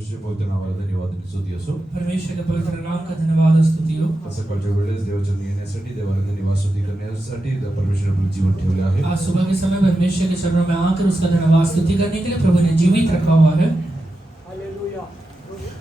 परमेश्वराच्या पवित्र नावाला धन्यवाद आणि स्तुती असो. परमेश्वर के पवित्र नाम का धन्यवाद और स्तुति हो. सकाळच्या वेळेस देवाच्या येण्यासाठी देवाला धन्यवाद स्तुती करण्यासाठी परमेश्वर आपलं जीवन ठेवले आहे. आज सुबह के समय परमेश्वर के चरणों में आकर उसका धन्यवाद स्तुति करने के लिए प्रभु ने जीवित रखा हुआ है.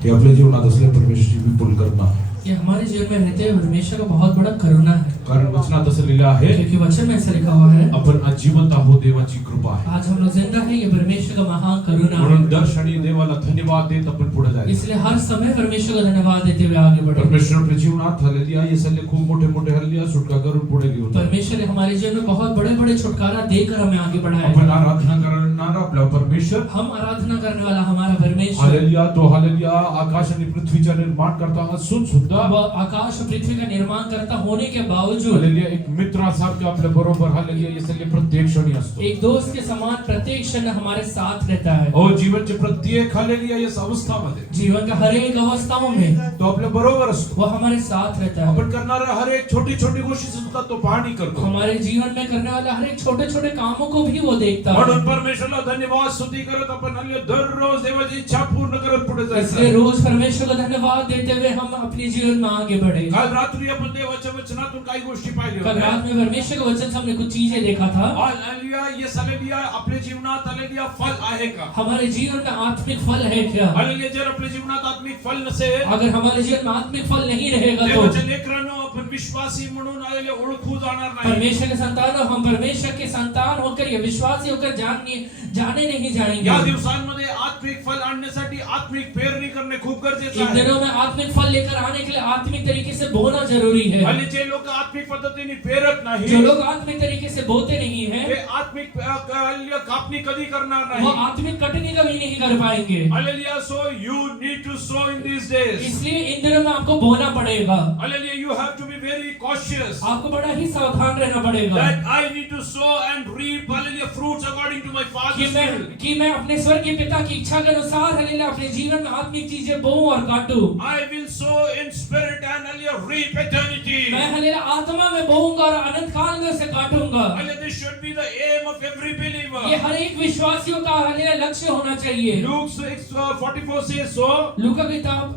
हे आपल्या जीवनात असले परमेश्वराची विपुल करुणा. ये हमारे जीवन में रहते हुए परमेश्वर का बहुत बड़ा करुणा है. कारण वचनात असं लिहिलं आहे, क्योंकि वचन में ऐसा लिखा हुआ है, आपण आज जिवंत आहोत देवाची कृपा आहे. आज हम लोग जिंदा है, ये परमेश्वर का महान करुणा है. म्हणून दर क्षणी देवाला धन्यवाद देत आपण पुढे जायचं. इसलिए हर समय परमेश्वर को धन्यवाद देते हुए आगे बढ़े. परमेश्वर आपल्या जीवनात हालेलुया ये सल्ले खूप मोठे मोठे हालेलुया सुटका करून पुढे घेऊन जातो. परमेश्वर ने हमारे जीवन में बहुत बड़े बड़े छुटकारा देकर हमें आगे बढ़ाया. आपण आराधना करणारा आपला परमेश्वर, हम आराधना करने वाला हमारा परमेश्वर, हालेलुया तो हालेलुया आकाश आणि पृथ्वीचा निर्माण करता असून सुद्धा वह आकाश और पृथ्वी का निर्माण करता होने के बावजूद हालेलुया एक मित्रासारखं आपल्या बरोबर हालेलुया ये सल्ले प्रत्येक क्षणी असतो. एक दोस्त के समान प्रत्येक क्षण हमारे साथ रहता है. हो जीवनच्या प्रत्येक हालेलुया या अवस्थामध्ये जीवन का हर एक अवस्थाओं में तो आपल्या बरोबर असतो. वो हमारे साथ रहता है. आपण करणाऱ्या हर एक छोटी छोटी गोष्टी सुद्धा तो पाहणी करतो. हमारे जीवन में करने वाले हर एक छोटे छोटे कामों को भी वो देखता है. म्हणून परमेश्वराला धन्यवाद स्तुती करत आपण हालेलुया दररोज देवाची इच्छा पूर्ण करत पुढे इसलिए जायचं. रोज परमेश्वर को धन्यवाद देते हुए हम अपने जीवन में आगे बढ़े. काल रात्री आपण देवाच्या वचनातून काही गोष्टी पाहिल्या कल होत्या. रात में परमेश्वर के वचन से हमने कुछ चीजें देखा था. हालेलुया ये हालेलुया आपल्या जीवनात हालेलुया फल आहे का? हमारे जीवन में आत्मिक फल है क्या? हालेलुया जर आपल्या जीवनात आत्मिक फल नसेल, अगर हमारे जीवन में आत्मिक फल नहीं रहेगा तो देवाच्या लेकरांनो आपण विश्वासी म्हणून हालेलुया ओळखू जाणार नाही. परमेश्वर के संतान हो, हम परमेश्वर के संतान होकर ये विश्वासी होकर जाने नहीं जाएंगे. या दिवसांमध्ये आत्मिक फल आणण्यासाठी आत्मिक पेरणी करणे खूप गरजेचं इन आहे. दिनों में आत्मिक फल लेकर आने के लिए आत्मिक तरीके से बोना जरूरी है. आणि जे लोक आत्मिक पद्धतीने पेरत नाही, जो लोग आत्मिक तरीके से बोते नहीं है, ते आत्मिक हालेलुया कापणी कधी करणार वो नाही. आत्मिक कटनी कभी नहीं कर पाएंगे. Hallelujah so you need to sow in these days. इसलिए इन दिनों में आपको बोना पड़ेगा. Hallelujah you have to be very cautious. आपको बड़ा ही सावधान रहना पड़ेगा That I need to sow and reap hallelujah fruits according to my Father's will. कि मैं अपने स्वर्गीय पिता की इच्छा के अनुसार हालेलुया अपने जीवन में आत्मिक चीजें बोऊं और काटूं. I will sow in spirit and hallelujah reap eternity. मैं हालेलुया आत्मा में बोऊंगा और अनंत काल में उसे काटूंगा. Hallelujah, this should be the aim of every believer. ये हर एक विश्वासियों का हालेलुया लक्ष्य होना चाहिए. Luke 6:44 says so. लूका की किताब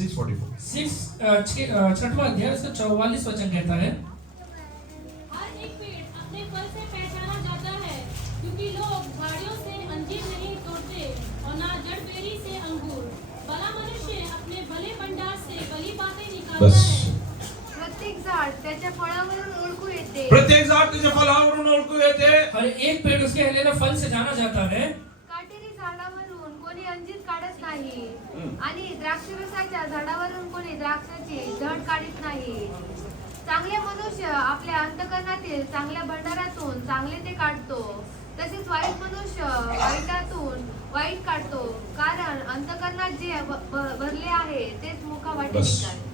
6:44. 6वां अध्याय उसका 44 वचन कहता है, हर एक पेड़ अपने फल से पहचाना जाता है, क्योंकि लोग झाड़ियों से अंजीर नहीं तोड़ते और ना जड़बेरी से अंगूर. भला मनुष्य अपने भले भंडार से भली बातें निकालता बस. है. प्रत्येक झाड त्याच्या फळावरून ओळखू येते. प्रत्येक झाड त्याच्या फळावरून ओळखू येते. हर एक पेड़ उसके हालेलुया फल से जाना जाता है. काटेरी झाडावरून कोणी अंजीर काढत नाही आणि द्राक्षरसाच्या झाडावरून कोणी द्राक्षाची झड काढत नाही. चांगले मनुष्य आपल्या अंतकरणातील चांगल्या भंडारातून चांगले ते काढतो, तसेच वाईट मनुष्य वाईटातून वाईट काढतो, कारण अंतकरणात जे भरले आहे तेच मुखावाटे बस. निघतात.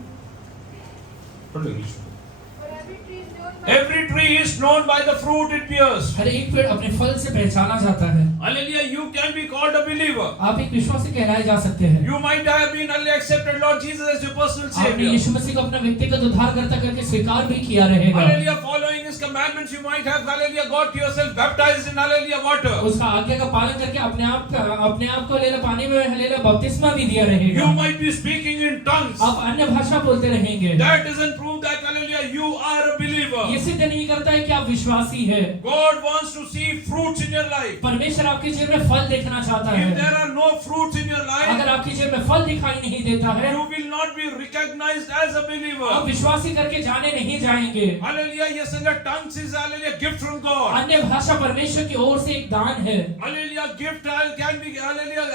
Every tree is known by the fruit it bears. हर एक पेड़ अपने फल से पहचाना जाता है. Hallelujah, you can be called a believer. आप एक विश्वासी कहलाए जा सकते हैं. You might have been hallelujah accepted Lord Jesus as your personal आपने savior. यीशु मसीह को अपना व्यक्तिगत उद्धारकर्ता करके स्वीकार भी किया रहेगा. Hallelujah, following his commandments, you might have hallelujah got yourself baptized in hallelujah water. उसका आज्ञा का पालन करके अपने आप को हालेलुया पानी में हालेलुया बपतिस्मा भी दिया रहेगा. You might be speaking in tongues. आप अन्य भाषा बोलते रहेंगे. That doesn't prove that hallelujah you are a believer. ये सिद्ध नहीं करता है कि आप विश्वासी है. God wants to see fruits in your life. परमेश्वर आपके जीवन में फल देखना चाहता If है. there are no fruits in your life, अगर आपके जीवन में फल दिखाई नहीं देता है, you will not be recognized as a believer. आप विश्वासी करके जाने नहीं जाएंगे. Hallelujah, yes, and the tongues is hallelujah gift from God. अन्य भाषा परमेश्वर की ओर से एक दान है. Hallelujah, gift can be hallelujah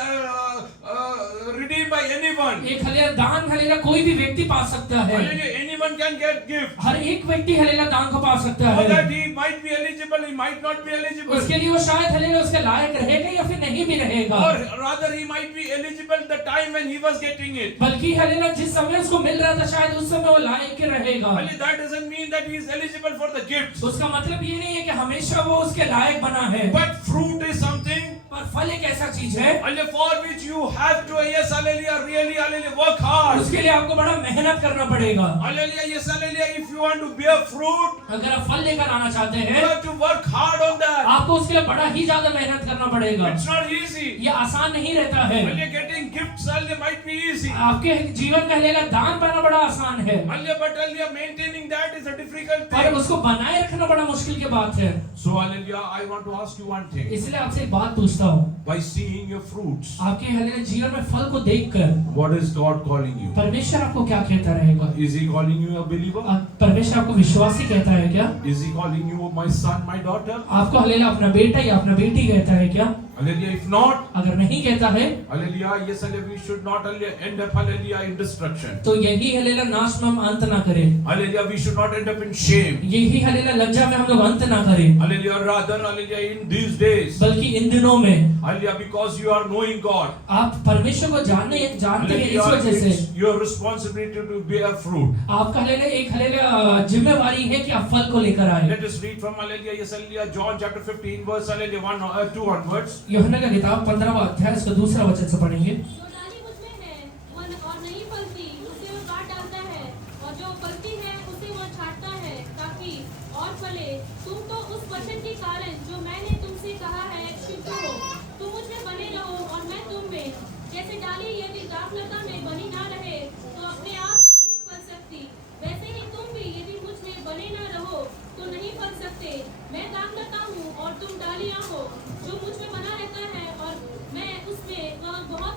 redeemed by anyone. एक हालेलुया दान हालेलुया कोई भी व्यक्ति पा सकता है. Hallelujah, anyone can get gift. हर एक व्यक्ति हालेलुया दान को पा सकता For है. that he might be eligible, he might not be eligible. उसके लिए वो शायद हालेलुया उसके लायक रहेगा या फिर नहीं भी रहेगा. Or rather he might be eligible the time when he was getting it. बल्कि हालेलुया जिस समय उसको मिल रहा था शायद उस समय वो लायक रहेगा. Hallelujah, that doesn't mean that he is eligible for the gift. उसका मतलब ये नहीं है कि हमेशा वो उसके लायक बना है. But fruit is something पर फल एक ऐसा चीज है hallelujah for which you have to yes hallelujah really hallelujah work hard. उसके लिए आपको बड़ा मेहनत करना पड़ेगा. Hallelujah, yes hallelujah, if you want to bear fruit, अगर आप फल लेकर आना चाहते you हैं have to work hard on that. आपको उसके लिए बड़ा ही ज्यादा मेहनत करना पड़ेगा. It's not easy. ये आसान नहीं रहता है. Hallelujah, getting gifts hallelujah might be easy. आपके जीवन में हलेला दान पाना बड़ा आसान है, Hallelujah, but hallelujah maintaining that is a difficult पर thing. उसको बनाए रखना बड़ा मुश्किल की बात है। So hallelujah, I want to ask you one thing. इसलिए आपसे एक बात पूछता हूँ, By seeing your fruits, आपके हलेला जीवन में फल को देखकर what is God calling you? परमेश्वर आपको क्या कहता रहेगा? Is He calling you a believer? परमेश्वर आपको विश्वासी कहता है क्या? Is He calling you my son, my daughter? आपको हलेला अपना बेटा या अपना बेटी कहता है क्या? Hallelujah. If not, अगर नहीं कहता है, hallelujah, yes, hallelujah, we should not hallelujah end up hallelujah in destruction. तो यही हलेला नाश में हम अंत ना करें, Hallelujah, we should not end up in shame. यही हलेला लज्जा में हम लोग अंत ना करें, Hallelujah, rather hallelujah in these days. बल्कि इन दिनों में Hallelujah, because you are knowing God. आप परमेश्वर को जानते हैं इस वजह से It's your responsibility to bear fruit. आपका हलेला एक हलेला जिम्मेवारी है कि आप फल को लेकर आए। Let us read from hallelujah, yes, hallelujah, John chapter 15 verse hallelujah 2 onwards. यूहन्ना का किताब 15वां अध्याय इसका दूसरा वचन से पढ़ेंगे। जो डाली मुझ में है वह और नहीं फलती उसे वो काट डालता है, और जो फलती है उसे वो छांटता है ताकि और फले। तुम तो उस वचन के कारण जो मैंने तुमसे कहा है शुद्ध हो। तुम मुझ में बने रहो और मैं तुम में। जैसे डाली यदि दाखलता में बनी ना रहे तो अपने आप से नहीं फल सकती, वैसे ही तुम भी यदि मुझ में बने ना रहो तो नहीं फल सकते। मैं दाखलता हूँ और तुम डालियाँ हो। जो मुझ में बना रहता है और मैं उसमें, वह बहुत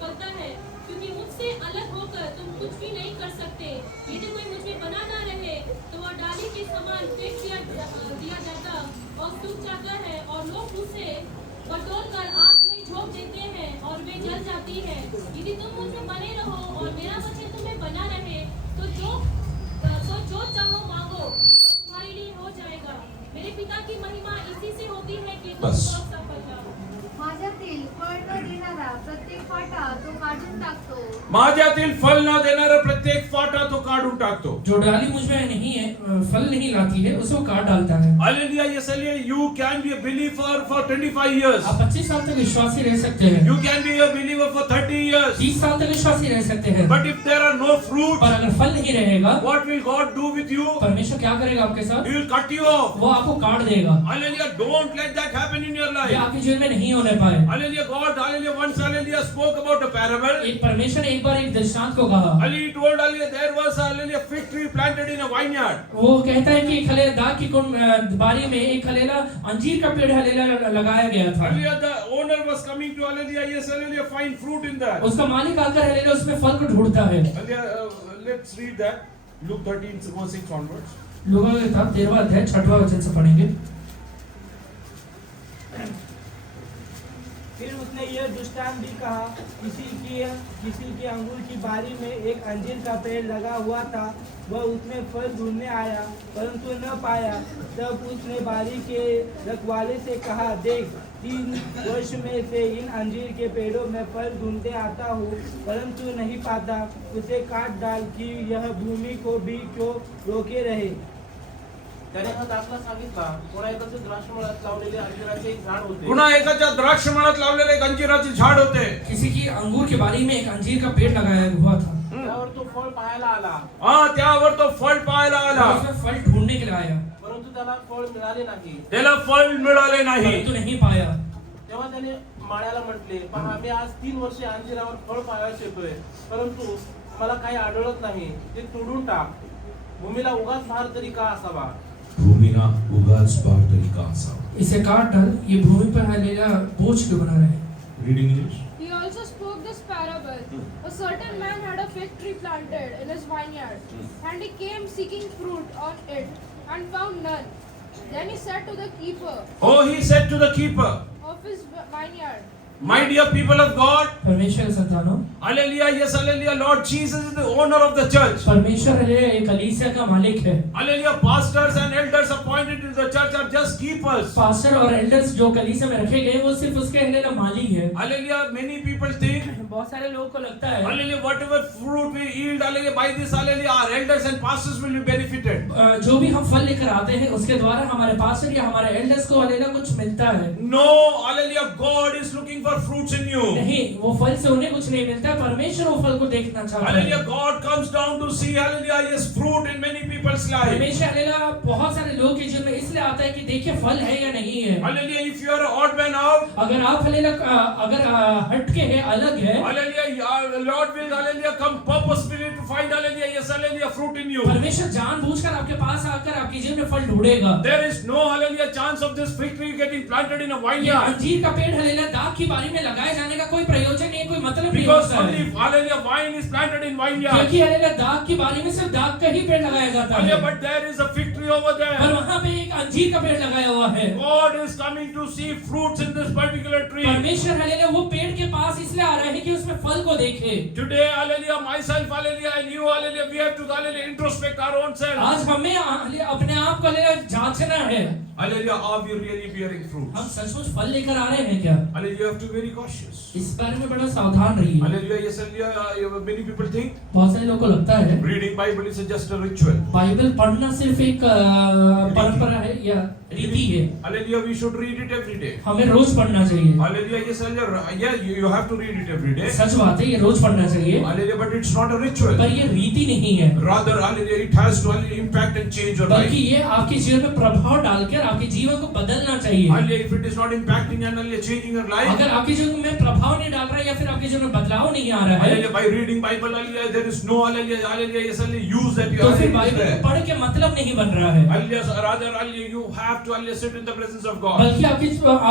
फलता है, क्योंकि मुझसे अलग होकर तुम कुछ भी नहीं कर सकते। यदि कोई मुझ में बना ना रहे तो वह डाली के समान फेंक दिया जाता और सूख जाता है, और लोग उसे बटोर कर आग में झोंक देते हैं और वे जल जाती है। यदि तुम मुझ में बने रहो और मेरा वचन तुम्हें बना रहे तो जो चाहो मांगो तो तुम्हारे लिए हो जाएगा। मेरे पिता की महिमा इसी से होती है कि तुम बस। सफलता। माझ्यातील फळ न देणारा प्रत्येक फाटा तो काढून टाकतो। माझ्यातील फल न देणारा प्रत्येक फाटा तो काढून टाकतो. जो डाली मुझ में नहीं है, फल नहीं लाती है, उसे वो काट डालता है। Hallelujah, yes, hallelujah, you can be a believer for 25 years. आप 25 साल तक विश्वासी रह सकते हैं, You can be a believer for 30 years. 30 साल तक विश्वासी रह सकते हैं, But if there are no fruit, पर अगर फल नहीं रहेगा, what will God do with you? परमेश्वर क्या करेगा आपके साथ? He will cut you off. वो आपको काट देगा। Hallelujah, don't let that happen in your ये life. आपके जीवन में नहीं होने पाए। Hallelujah, God, hallelujah, once hallelujah spoke about a parable. एक परमेश्वर ने एक बार एक दृष्टांत को कहा, Hallelujah, he told hallelujah, there was hallelujah fig tree planted in a vineyard. वो कहता है कि खलेला दाग की बारी में एक खलेला अंजीर का पेड़ हलेला लगाया गया था। Hallelujah, the owner was coming to hallelujah, yes, hallelujah, find fruit in that. उसका मालिक आकर हलेला उसमें फल को ढूंढता है। Hallelujah, let's read that. Luke 13 verse 6 onwards. लूका का किताब 13वां अध्याय 6वां वचन से पढ़ेंगे। फिर उसने यह दृष्टांत भी कहा, किसी की अंगूर की बारी में एक अंजीर का पेड़ लगा हुआ था। वह उसमें फल ढूंढने आया परंतु न पाया। तब उसने बारी के रखवाले से कहा, देख, 3 वर्ष में से इन अंजीर के पेड़ों में फल ढूंढते आता हूँ परंतु नहीं पाता। उसे काट डाल कि यह भूमि को भी क्यों रोके रहे। त्याने हा दाखला सांगितला, कोणा एकाचे द्राक्षमळात लावलेले अंजिराचे एक झाड होते. पुन्हा एकाच्या द्राक्षमळात लावलेले एक अंजिराचे झाड होते. किसी की अंगूर की बारी में एक अंजीर का पेड़ लगाया हुआ था। त्यावर तो फळ पाहायला आला, त्यावर तो फळ पाहायला आला, उसमें फल ढूंढने के लिए आया, परंतु त्याला फळ मिळाले नाही. त्याला फळ मिळाले नाही. परंतु नहीं पाया। तेव्हा त्याने माळ्याला म्हटले, पहा, मी आज 3 वर्षे अंजिरावर फळ पाहायला येतोय, परंतु मला काही आढळत नाही. ते तोडून टाक. भूमीला उगाच भार तरी का असावा. भूमीना उगाच भार तरी का असावा. इसे काट डाल, ये भूमि पर हलेला बोझ क्यों बना रहे? Reading English. He also spoke this parable. A certain man had a fig tree planted in his vineyard, and he came seeking fruit on it, and found none. Then he said to the keeper Oh, he said to the keeper, of his vineyard, my dear people of God, परमेश्वर के संतानों, hallelujah, yes, hallelujah, Lord Jesus is the owner of the church. परमेश्वर हलेला एक कलीसिया का मालिक है। Hallelujah, pastors and elders appointed in the church are just keepers. Pastor और एल्डर्स जो कलीसिया में रखे गए वो सिर्फ उसके हलेला मालिक है। Hallelujah, many people think, बहुत सारे लोगों को लगता है hallelujah, whatever fruit we yield, hallelujah, by this, hallelujah, our elders and pastors will be benefited. जो भी हम फल लेकर आते हैं उसके द्वारा हमारे पास्टर या हमारे एल्डर्स को हलेला कुछ मिलता है। No, hallelujah, God is looking for fruits in you. नहीं, वो फल से उन्हें कुछ नहीं मिलता, परमेश्वर वो फल को देखना चाहता है। Hallelujah. God comes down to see, hallelujah, His fruit in many people's life. परमेश्वर हालेलुया बहुत सारे लोग के जीवन में इसलिए आता है कि देखिए फल है या नहीं है। Hallelujah. If you are an odd man out, अगर आप हालेलुया अगर हटके है, अलग है, hallelujah, Lord will, hallelujah, come purposefully to find, hallelujah, yes, hallelujah, fruit in you. परमेश्वर जानबूझकर आपके पास आकर आपके जीवन में फल ढूंढेगा। There is no, hallelujah, chance of this fig tree getting planted in a ये vineyard. अंजीर का पेड़ हालेलुया दाग की बारी में लगाए जाने का कोई प्रयोजन नहीं, कोई मतलब नहीं Because होता only, है। hallelujah, vine is planted in vineyard. क्योंकि हालेलुया दाग की बारी में सिर्फ दाग का ही पेड़ लगाया जाता है। Hallelujah, but there is a fig tree over पर there. वहाँ पे एक अंजीर का पेड़ लगाया हुआ है। God is coming to see fruits in this particular tree. परमेश्वर हालेलुया वो पेड़ के पास इसलिए आ रहा है कि उसमें फल को देखे। Today, hallelujah, myself, hallelujah, and you, hallelujah, we have to, hallelujah, introspect our own self. आज हमें अपने आप को हालेलुया जांचना है। Hallelujah, are we really bearing fruits? हम सचमुच फल लेकर आ रहे हैं क्या? Hallelujah, you have to be very cautious. इस बारे में बड़ा सावधान रहिए। Hallelujah, yes, hallelujah, many people think बहुत सारे लोगों को लगता है reading Bible is just a ritual. Bible पढ़ना सिर्फ एक परंपरा है या रीति है। Hallelujah, we should read it every day. हमें रोज पढ़ना चाहिए। Hallelujah, yes, hallelujah, yeah, you have to read it every day. सच बात है, ये रोज पढ़ना चाहिए, Hallelujah, but it's not a ritual. पर ये रीति नहीं है। Rather, hallelujah, it has to, hallelujah, impact and change your बल्कि life. ये आपके जीवन में प्रभाव डालकर आपके जीवन को बदलना चाहिए। Hallelujah, if it is not impacting and hallelujah, changing your life, अगर आपके जीवन में प्रभाव नहीं डाल रहा है या फिर आपके जीवन में बदलाव नहीं आ रहा है, hallelujah, by reading Bible, hallelujah, there is no, hallelujah, hallelujah, yes, hallelujah, use that you तो are फिर use बाइबल there. पढ़ के मतलब नहीं बन रहा है। Hallelujah, rather, hallelujah, you have to, hallelujah, sit in the presence of God. बल्कि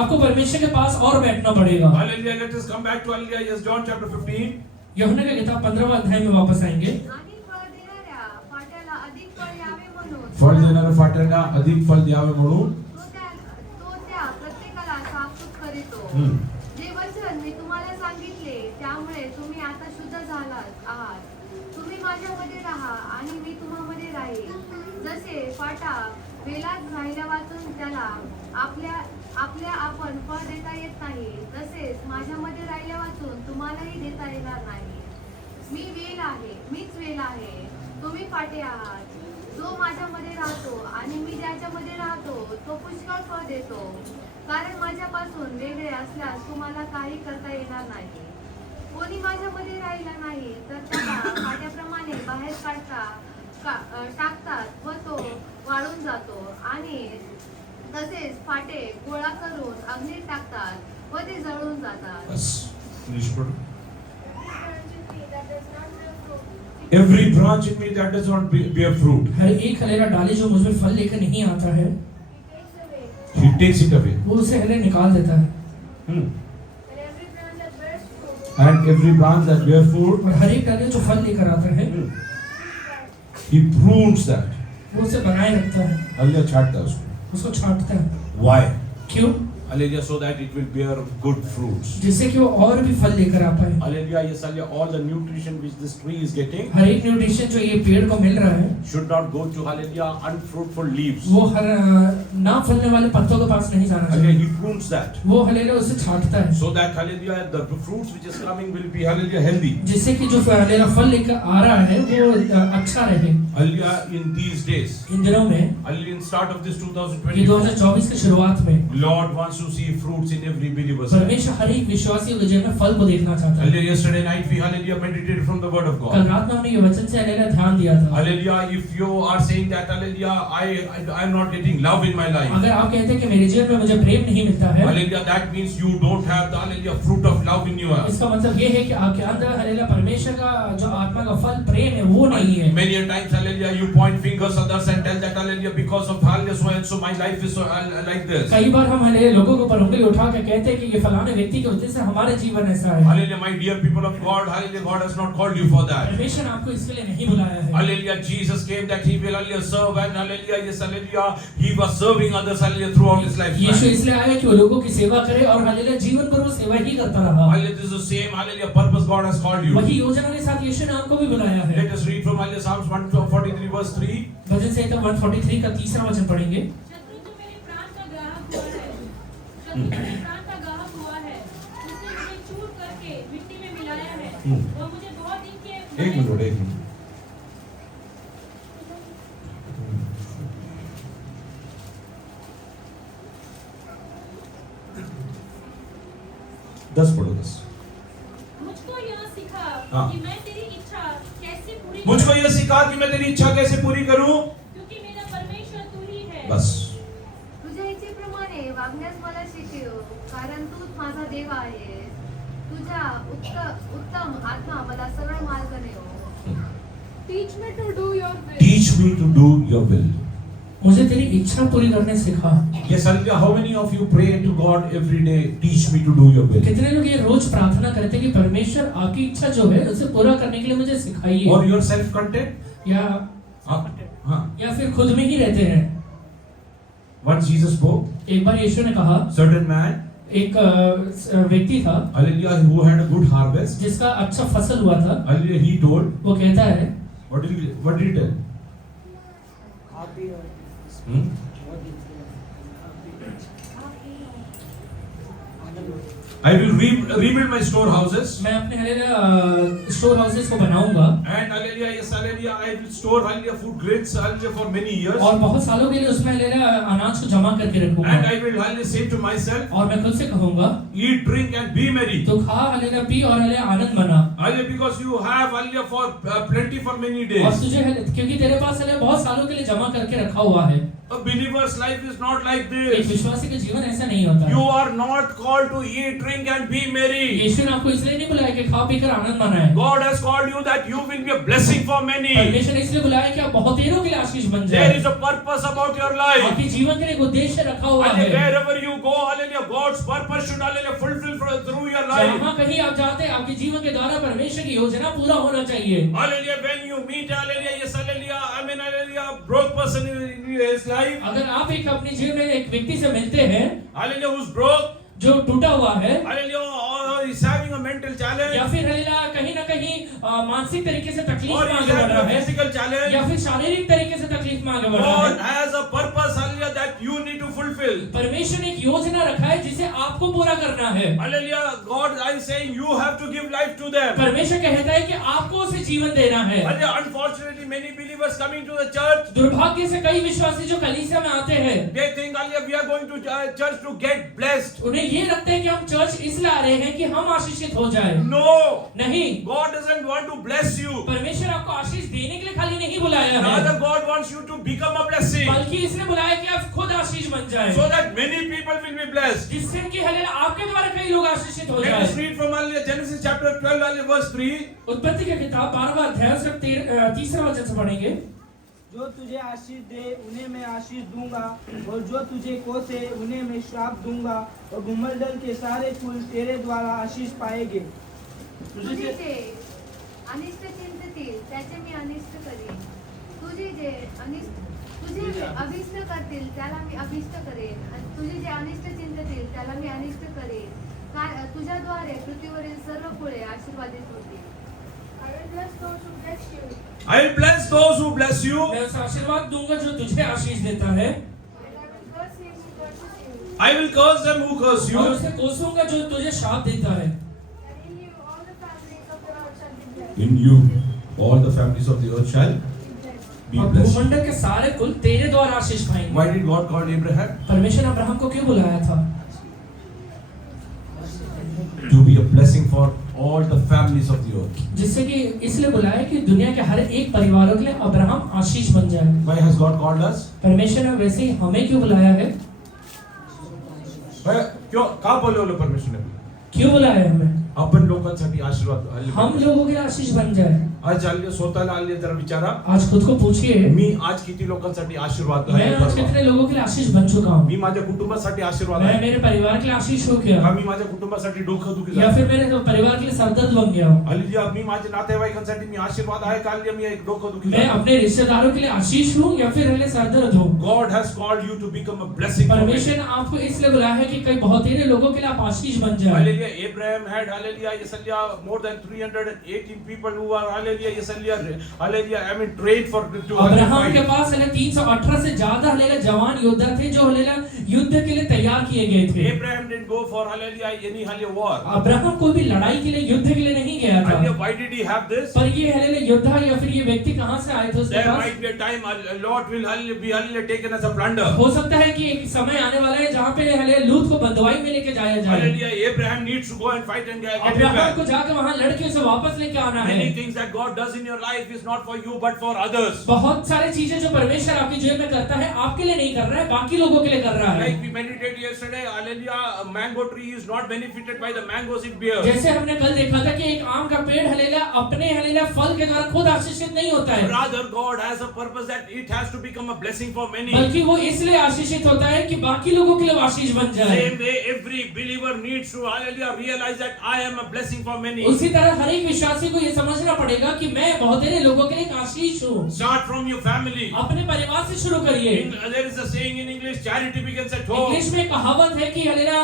आपको परमेश्वर के पास और बैठना पड़ेगा। Hallelujah, let us come back to, hallelujah, yes, John chapter 15. यूहन्ना का किताब 15वां अध्याय में वापस आएंगे। आणि फळ देणाऱ्या फाट्याला अधिक फळ यावे म्हणून फळ देणाऱ्या फाट्यांना अधिक फळ द्यावे म्हणून तो त्या प्रत्येकाला साफसूफ करीतो. हम्म. जे वचन मी तुम्हाला सांगितले त्यामुळे तुम्ही आता शुद्ध झालात आहात. तुम्ही माझ्यामध्ये राहा आणि मी तुम्हामध्ये राहील. जसे फाटा वेलात राहिल्या वाचून त्याला आपल्या आपण फळ देता येत नाही, तसेच माझ्यामध्ये राहिल्या वाचून तुम्हालाही देता येणार नाही. मीच वेल आहे, तुम्ही फाटे आहात. जो माझ्यामध्ये राहतो आणि मी ज्याच्यामध्ये राहतो तो पुष्कळ फळ देतो, कारण माझ्यापासून वेगळे असल्यास तुम्हाला काही करता येणार नाही. कोणी माझ्यामध्ये राहिला नाही तर त्याला फाट्याप्रमाणे बाहेर टाकतात व तो वाळून जातो, आणि तसेच फाटे गोळा करून अग्नीत टाकतात व ते जळून जातात. बस इंग्लिश पढ़ो. Every branch in me that does not bear fruit, हर एक हलेला डाली जो मुझमें फल लेकर नहीं आता है, He takes it away. वो उसे हले निकाल देता है। And every branch that bear fruit, और हर एक डाली जो फल लेकर आता है, He prunes that. वो उसे बनाए रखता है, Hallelujah, छांटता है उसको. उसको छांटता है। Why? क्यों? Hallelujah, so that it will bear good fruits. जिससे कि वो और भी फल लेकर आ पाए। Hallelujah, yes, hallelujah, all the nutrition which this tree is getting हर एक न्यूट्रिशन जो ये पेड़ को मिल रहा है, should not go to, hallelujah, unfruitful leaves. वो हर ना फलने वाले पत्तों के पास नहीं जाना Hallelujah, चाहिए। He prunes that. वो हलेला उसे छांटता है, So that, hallelujah, the fruits which is coming will be, hallelujah, healthy. जिससे कि जो हलेला फल लेकर आ रहा है वो अच्छा रहे। Hallelujah, in these days, इन दिनों में, hallelujah, in start of this ये 2020, 2024 की शुरुआत में, Lord wants to see fruits in every believer's life. परमेश्वर हर एक विश्वासी के जीवन में फल को देखना चाहता है। Hallelujah, yesterday night we, hallelujah, meditated from the word of कल God. रात में हमने ये वचन से हलेला ध्यान दिया था। Hallelujah, if you are saying that, hallelujah, I'm not getting love in my life. अगर आप कहते हैं कि मेरे जीवन में मुझे प्रेम नहीं मिलता है, Hallelujah, that means you don't have the, hallelujah, fruit of love in you. इसका मतलब ये है कि आपके अंदर हलेला परमेश्वर का जो आत्मा का फल प्रेम है वो नहीं है। Many a times, hallelujah, you point fingers at others and tell that, hallelujah, because of hallelujah, so and so my life is so, like this. कई बार हम हलेला लोगों को पर उंगली उठा के कहते हैं कि ये फलाने व्यक्ति की वजह से हमारा जीवन ऐसा है। Hallelujah, my dear people of God, hallelujah, God has not called you for that. परमेश्वर ने आपको इसके लिए नहीं बुलाया है। Hallelujah, Jesus came that he will, hallelujah, serve, and hallelujah, yes, hallelujah, he was serving others, hallelujah, throughout his life. यीशु इसलिए आया कि वो लोगों की सेवा करे और हलेला जीवन भर वो सेवा ही करता रहा। Hallelujah, this is the same, hallelujah, purpose God has called you. वही योजना के साथ यीशु ने आपको भी बुलाया है। Let us read from, hallelujah, Psalms 143 verse 3. भजन संहिता 143 का 3रा वचन पढ़ेंगे। शत्रु तो मेरे प्राण का ग्राहक हुआ है, शत्रु मेरे प्राण का ग्राहक हुआ है, उसने मुझे चूर करके मिट्टी में मिलाया है, वह मुझे बहुत दिन के एक मिनट 10 पढ़ो 10। मुझको यह सिखा हाँ। कि मैं तेरी इच्छा कैसे पूरी मुझको करूं, यह सिखा कि मैं तेरी इच्छा कैसे पूरी करूं। क्योंकि मेरा परमेश्वर तू ही है। बस तुझ्या इच्छेप्रमाणे वागण्यास मला शिकव, कारण तूच माझा देव आहे. तुझ्या उत्तम आत्मा मला सरळ मार्ग नेव. Teach me to do your will. Teach me to do your will. मुझे तेरी इच्छा पूरी करने सिखा. Yes, hallelujah. How many of you pray to God every day? Teach me to do your will. कितने लोग ये रोज प्रार्थना करते हैं कि परमेश्वर आपकी इच्छा जो है उसे पूरा करने के लिए मुझे सिखाइए. Or you are self-content? या फिर खुद में ही रहते हैं. What Jesus spoke? एक बार यीशु ने कहा, Certain man, एक व्यक्ति था hallelujah, who had a good harvest. जिसका अच्छा फसल हुआ था. Hallelujah, he told. वो कहता है, What did he tell? Hmm? I will rebuild my storehouses. मैं अपने हलेलिया स्टोर हाउसेस को बनाऊंगा And hallelujah, yes, hallelujah, I will store hallelujah food grains hallelujah for many years. और बहुत सालों के लिए उसमें हलेलिया अनाज को जमा करके रखूंगा. And I will hallelujah say to myself, और मैं खुद से कहूंगा, eat, drink and be merry. तो खा हलेलिया, पी और हलेलिया आनंद मना. Hallelujah, because you have hallelujah for plenty for many और days. तुझे क्योंकि तेरे पास हलेलिया बहुत सालों के लिए जमा करके रखा हुआ है. A believer's life is not like एक this. विश्वासी का जीवन ऐसा नहीं होता. You are not called to eat, drink and be merry. यीशु ने आपको इसलिए नहीं बुलाया कि खा पी कर आनंद मनाए. God has called you that you will be a blessing for many. परमेश्वर ने इसलिए बुलाया कि आप बहुतेरों के लिए आशीष बन There जाए. is a purpose about your life. आपके जीवन के लिए एक उद्देश्य रखा हुआ And है. wherever you go, hallelujah, God's purpose should hallelujah fulfill through your life. जहाँ कहीं आप जाते हैं आपके जीवन के द्वारा परमेश्वर की योजना पूरा होना चाहिए. Hallelujah, when you meet hallelujah, yes, hallelujah, I mean hallelujah, broke person in his life. अगर आप एक अपने जीवन में एक व्यक्ति से मिलते हैं Hallelujah, who's broke. जो टूटा हुआ है, Hallelujah, or is having a mental challenge. या फिर हलेला कहीं ना कहीं मानसिक तरीके से तकलीफ Or में is आगे बढ़ having रहा a है, physical challenge. या फिर शारीरिक तरीके से तकलीफ में आगे बढ़ रहा God है. has a purpose, hallelujah, that you need to fulfill. परमेश्वर ने एक योजना रखा है जिसे आपको पूरा करना है. Hallelujah, God is saying you have to give life to them. परमेश्वर कहता है कि आपको उसे जीवन देना है. Hallelujah, unfortunately, many believers coming to the church, दुर्भाग्य से कई विश्वासी जो कलीसिया में आते हैं, they think, hallelujah, we are going to church to get blessed. उन्हें ये लगता है कि हम चर्च इसलिए आ रहे हैं कि हम आशीषित हो जाए. No, नहीं, God doesn't want to bless you. परमेश्वर आपको आशीष देने के लिए खाली नहीं बुलाया Rather, है, God wants you to become a blessing बल्कि इसने बुलाया कि आप खुद आशीष बन जाए, so that many people will be blessed. जिससे कि हलेला आपके द्वारा कई लोग आशीषित हो Let जाए. us read from hallelujah, Genesis chapter 12, hallelujah, verse 3. उत्पत्ति की किताब 12वां अध्याय से 3रा वचन से पढ़ेंगे. जो तुझे आशीष दे उन्हें मैं आशीष दूंगा, और जो तुझे कोसे उन्हें मैं श्राप दूंगा, और भूमंडल के सारे कुल तेरे द्वारा आशीष पाएंगे. तुझे जे अनिष्ट चिंततील त्याचे मी अनिष्ट करेन. तुझे जे अभिष्ट करतील त्याला मी अभिष्ट करेन, आणि तुझे जे अनिष्ट चिंततील त्याला मी अनिष्ट करेन. तुझ्याद्वारे पृथ्वीवरील सर्व कुळे आशीर्वादित होतील. I will bless those who bless you. I will bless those who bless you. मैं उसे आशीर्वाद दूंगा जो तुझे आशीष देता है, I will curse them who curse you. और उसे कोसूंगा जो तुझे शाप देता है. And in you all the families of the earth shall In you, all the families of the earth shall be be और blessed. भूमंडल के सारे कुल तेरे द्वारा आशीष पाएंगे. Why did God call Abraham? परमेश्वर ने अब्राहम को क्यों बुलाया था? To be a blessing for all the families of the earth. जिससे कि इसलिए बुलाया कि दुनिया के हर एक परिवारों के लिए अब्राहम आशीष बन जाए. Why has God called us? परमेश्वर ने वैसे ही हमें क्यों बुलाया है? क्यों का बोले परमेश्वर ने क्यों बुलाया है हमें? आपण लोकांसाठी आशीर्वाद हम लोगों के लिए आशीष बन जाए. आज आले स्वतःला आले जरा विचारा, आज खुद को पूछिए, मी आज किती लोकांसाठी आशीर्वाद मैं आज कितने लोगों के लिए आशीष बन चुका हूँ? मी माझ्या कुटुंबासाठी आशीर्वाद मैं आहे मेरे परिवार के लिए आशीष हो गया, का मी माझ्या कुटुंबासाठी डोकं दुखी या झालं फिर मेरे परिवार के लिए सरदर्द बन गया हूँ? हल्ली मी माझ्या नातेवाईकांसाठी मी आशीर्वाद आहे का हल्ली मी एक डोकं दुखी मैं झालं अपने रिश्तेदारों के लिए आशीष हूँ या फिर हले सरदर्द हूँ? God has called you to become a blessing for परमेश्वर many. ने आपको इसलिए बुलाया है कि कई बहुतेरे लोगों के लिए आप आशीष बन जाए. Hallelujah, Abraham had hallelujah, Yesaliah, more than 318 people who were hallelujah, Yesaliah, hallelujah, I mean trained for to Abraham के fight. पास हले 318 से ज्यादा हले जवान योद्धा थे जो हले युद्ध के लिए तैयार किए गए थे. Abraham didn't go for hallelujah any hallelujah war. Abraham कोई भी लड़ाई के लिए युद्ध के लिए नहीं गया था. Hallelujah, why did he have this? पर ये हालेलुया योद्धा या फिर ये व्यक्ति कहाँ से आए थे उसके There pass? might be a time a lot will be taken as a plunder. हो सकता है कि एक समय आने वाला है जहाँ पे हालेलुया लूत को बंधुआई में लेके जाया जाए। Hallelujah. Abraham needs to go and fight and get him Abraham back. को जाकर वहाँ लड़के उसे वापस लेके आना है। Many things that God does in your life is not for you but for others. बहुत सारी चीजें जो परमेश्वर आपके जीवन में करता है आपके लिए नहीं कर रहा है, बाकी लोगों के लिए कर रहा है। Like we meditated yesterday, hallelujah, a mango tree is not benefited by the mangoes it bears. जैसे हमने कल देखा था कि एक आम का पेड़ हालेलुया अपने हालेलुया फल के द्वारा खुद आशीषित नहीं होता है, Rather, God has a purpose that it has to become a blessing for many. बल्कि वो इसलिए आशीषित होता है कि बाकी लोगों के लिए आशीष बन जाए। Same way, every believer needs to, hallelujah, realize that I am a blessing for many. उसी तरह हर एक विश्वासी को ये समझना पड़ेगा कि मैं बहुत सारे लोगों के लिए एक आशीष हूँ। Start from your family. अपने परिवार से शुरू करिए। There is a saying in English, charity begins at home. English में कहावत है कि हालेलुया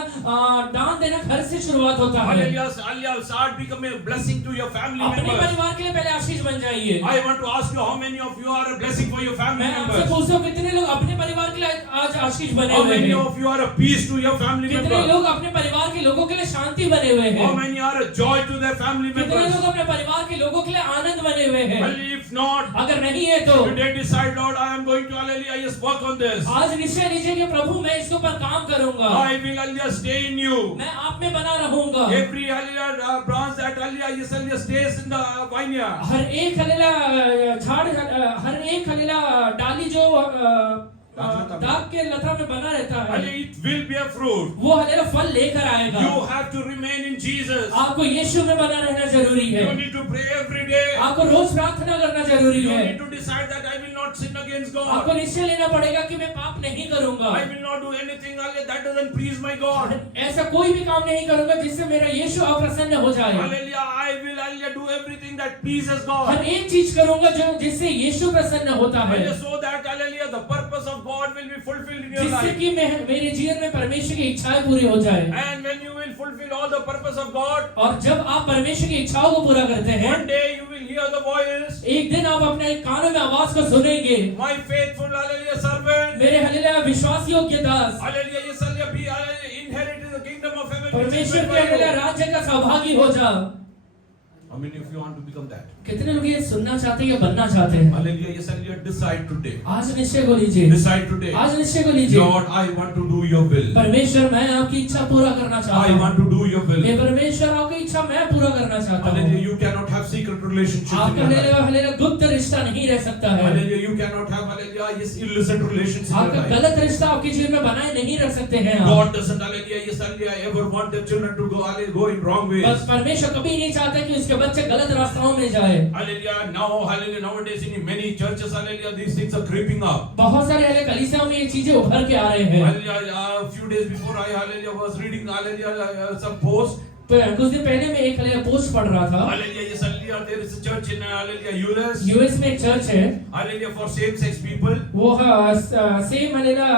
दान देना घर से शुरुआत होता है। Hallelujah, hallelujah, start becoming a blessing to your family अपने members. परिवार के लिए पहले आशीष बन जाइए। I want to ask you, how many of you are a blessing for your family मैं आपसे members? पूछता हूँ कितने लोग अपने परिवार के लिए आज आशीष बने How हुए many हैं? of you are a peace to your family कितने members? लोग अपने परिवार के लोगों के लिए शांति बने हुए How हैं? many are a joy to their family कितने members? लोग अपने परिवार के लोगों के लिए आनंद बने हुए हैं? Well, if not, अगर नहीं है तो today decide, Lord, I am going to, hallelujah, yes, work on this. आज निश्चय लीजिए कि प्रभु मैं इसके ऊपर काम करूंगा, I will, hallelujah, stay in you. मैं आप में बना रहूंगा। Every, hallelujah, branch that, hallelujah, yes, hallelujah, stays in the vineyard. हर एक हालेलुया झाड़ हर एक हालेलुया डाली जो दाग के लता में बना रहता है, Hallelujah, it will bear fruit. वो हालेलुया फल लेकर आएगा। You have to remain in Jesus. आपको यीशु में बना रहना जरूरी है। You need to pray every day. आपको रोज प्रार्थना करना जरूरी You है। need to decide that I will not sin against आपको God. निश्चय लेना पड़ेगा कि मैं पाप नहीं करूंगा, I will not do anything, hallelujah, that doesn't please my God. ऐसा कोई भी काम नहीं करूंगा जिससे मेरा यीशु अप्रसन्न हो जाए। Hallelujah, I will, hallelujah, do everything that pleases God. हर एक चीज करूंगा जो जिससे यीशु प्रसन्न होता है, Hallelujah, so that, hallelujah, the purpose of God will be fulfilled in your जिससे life. कि मेरे जीवन में परमेश्वर की इच्छाएं पूरी हो जाए। And when you will fulfill all the purpose of God, और जब आप परमेश्वर की इच्छाओं को पूरा करते हैं, one day you will hear the voice, एक दिन आप अपने कानों में आवाज को सुनेंगे, my faithful, hallelujah, servant, मेरे हालेलुया विश्वास योग्य दास, hallelujah, yes, hallelujah, be, hallelujah, inherit the kingdom of heaven. which is परमेश्वर meant के for you. हालेलुया राज्य का सहभागी हो जाओ। How many of you want to become that? कितने लोग ये सुनना चाहते हैं या बनना चाहते हैं? Hallelujah, yes, hallelujah, decide today. आज निश्चय को लीजिए, Decide today. आज निश्चय को लीजिए। Lord, I want to do your will. परमेश्वर मैं आपकी इच्छा पूरा करना चाहता I हूँ। want to do your will. ये परमेश्वर आपकी इच्छा मैं पूरा करना चाहता Hallelujah, हूँ। you cannot have secret relationships in आपका your life. हालेलुया हालेलुया गुप्त रिश्ता नहीं रह सकता है। Hallelujah, you cannot have, hallelujah, yes, illicit relations in your आपका life. गलत रिश्ता आपके जीवन में बनाए नहीं रख सकते हैं आप। God doesn't, hallelujah, yes, hallelujah, ever want their children to go, hallelujah, go in wrong ways. बस परमेश्वर कभी नहीं चाहता कि उसके बच्चे गलत रास्ताओं में जाए। Hallelujah, now, hallelujah, nowadays in many churches, hallelujah, these things are creeping up. बहुत सारे हालेलुया कलीसियाओं में ये चीजें उभर के आ रहे हैं। Hallelujah, a few days before I, hallelujah, was reading, hallelujah, some post. कुछ दिन पहले मैं एक हालेलुया पोस्ट पढ़ रहा था। Hallelujah, yes, hallelujah, there is a church in, hallelujah, US. US में एक चर्च है, Hallelujah, for same-sex people. वो सेम हालेलुया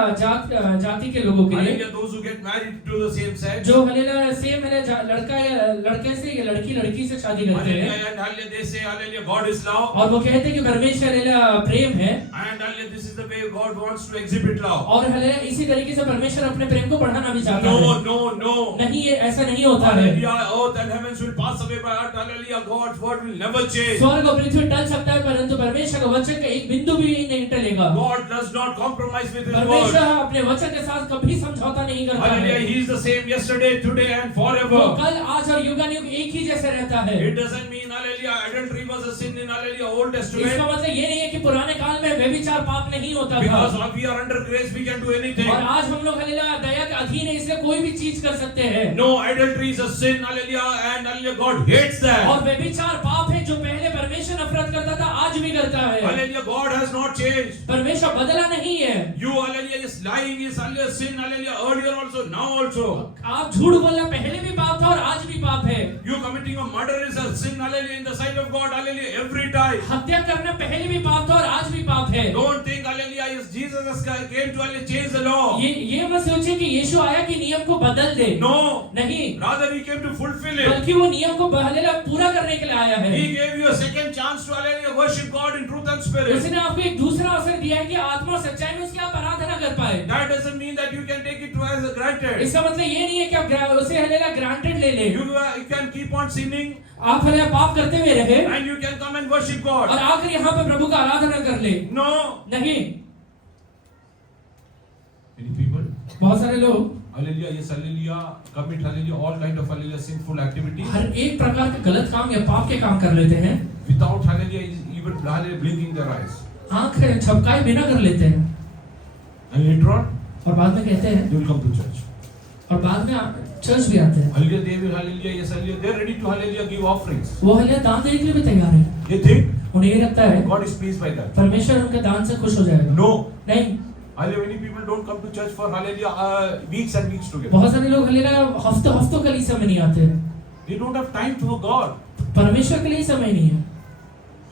जाति के लोगों के लिए, Hallelujah, those who get married to the same sex. जो हालेलुया सेम हालेलुया लड़का या लड़के से या लड़की लड़की से शादी करते हैं। Hallelujah, and hallelujah, they say, hallelujah, God is love. और वो कहते हैं कि परमेश्वर हालेलुया प्रेम है, And hallelujah, this is the way God wants to exhibit love. और हालेलुया इसी तरीके से परमेश्वर अपने प्रेम को बढ़ाना भी चाहता No, है। no, no. नहीं, ये ऐसा नहीं होता है। Hallelujah, earth and heavens will pass away, but hallelujah, God's word will never change. स्वर्ग और पृथ्वी टल सकता है परंतु परमेश्वर का वचन का एक बिंदु भी नहीं टलेगा। God does not compromise with His परमेश्वर word. अपने वचन के साथ कभी समझौता नहीं करता Hallelujah, है। He is the same yesterday, today, and वो forever. कल आज और युगानुयुग एक ही जैसे रहता है। It doesn't mean, hallelujah, adultery was a sin in, hallelujah, Old इसका Testament. मतलब ये नहीं है कि पुराने काल में व्यभिचार पाप नहीं होता था, Because we are under grace, we can do anything. और आज हम लोग हालेलुया दया के अधीन है, इसलिए कोई भी चीज कर सकते हैं। No, adultery is a sin, hallelujah, and hallelujah, God hates that. और व्यभिचार पाप है जो पहले परमेश्वर नफरत करता था आज भी करता है। Hallelujah, God has not changed. परमेश्वर बदला नहीं है। You, hallelujah, is lying is, hallelujah, sin, hallelujah, earlier also, now also. आप झूठ बोलना पहले भी पाप था और आज भी पाप है। You committing a murder is a sin, hallelujah, in the sight of God, hallelujah, every time. हत्या करना पहले भी पाप था और आज भी पाप है। Don't think, hallelujah, is Jesus has came to only change the law. ये मत सोचिए कि यीशु आया कि नियम को बदल दे। No. नहीं, Rather he came to fulfill it. बल्कि वो नियम को हालेलुया पूरा करने के लिए आया है। He gave you a second chance to hallelujah worship God in truth and spirit. उसने आपको एक दूसरा अवसर दिया है कि आत्मा और सच्चाई में उसकी आप आराधना कर पाए। That doesn't mean that you can take it as a granted. इसका मतलब ये नहीं है कि आप उसे हालेलुया ग्रांटेड ले ले। You can keep on sinning आप हालेलुया पाप करते हुए रहे and you can come and worship God. और आकर यहाँ पे प्रभु का आराधना कर ले। No. नहीं, Many people, बहुत सारे लोग hallelujah, yes, hallelujah, commit hallelujah, all kind of hallelujah sinful activities हर एक प्रकार के गलत काम या पाप के काम कर लेते हैं, without hallelujah even hallelujah blinking their eyes. आंख झपकाए बिना कर लेते हैं And later on, और बाद में कहते हैं they will come to church. और बाद में चर्च भी आते हैं। Hallelujah, they will hallelujah, yes, hallelujah, they are ready to hallelujah give offerings. वो हालेलुया दान देने के लिए भी तैयार है। They think उन्हें ये लगता है God is pleased by that. परमेश्वर उनके दान से खुश हो जाएगा। No. नहीं, Hallelujah, many people don't come to church for hallelujah weeks and weeks together. बहुत सारे लोग हालेलुया हफ्तों कलीसिया में नहीं आते हैं। They don't have time for God. परमेश्वर के लिए समय नहीं है,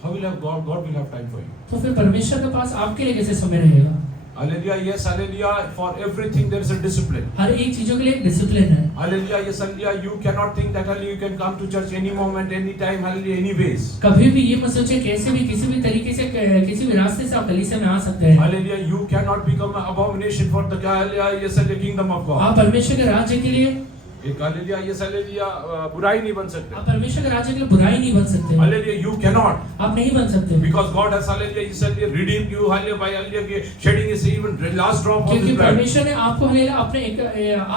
How will have God? God will have time for you. तो फिर परमेश्वर के पास आपके लिए कैसे समय रहेगा? Hallelujah, yes, hallelujah. For everything there is a discipline. हर एक चीजों के लिए एक डिसिप्लिन है। Hallelujah, yes, hallelujah. You cannot think that hallelujah you can come to church any moment, any time, hallelujah, any ways. कभी भी ये मत सोचिए कैसे भी किसी भी तरीके से किसी भी रास्ते से आप कलीसिया में आ सकते हैं। Hallelujah, you cannot become an abomination for the hallelujah, yes, hallelujah, kingdom of God. आप परमेश्वर के राज्य के लिए एक hallelujah, yes, hallelujah, बुराई नहीं बन सकते. आप परमेश्वर के राज्य के लिए बुराई नहीं बन सकते। Hallelujah, you cannot. आप नहीं बन सकते Because God has hallelujah, yes, hallelujah, redeemed you, hallelujah, by hallelujah, shedding his even last drop of क्योंकि his blood. परमेश्वर ने आपको हालेलुया अपने एक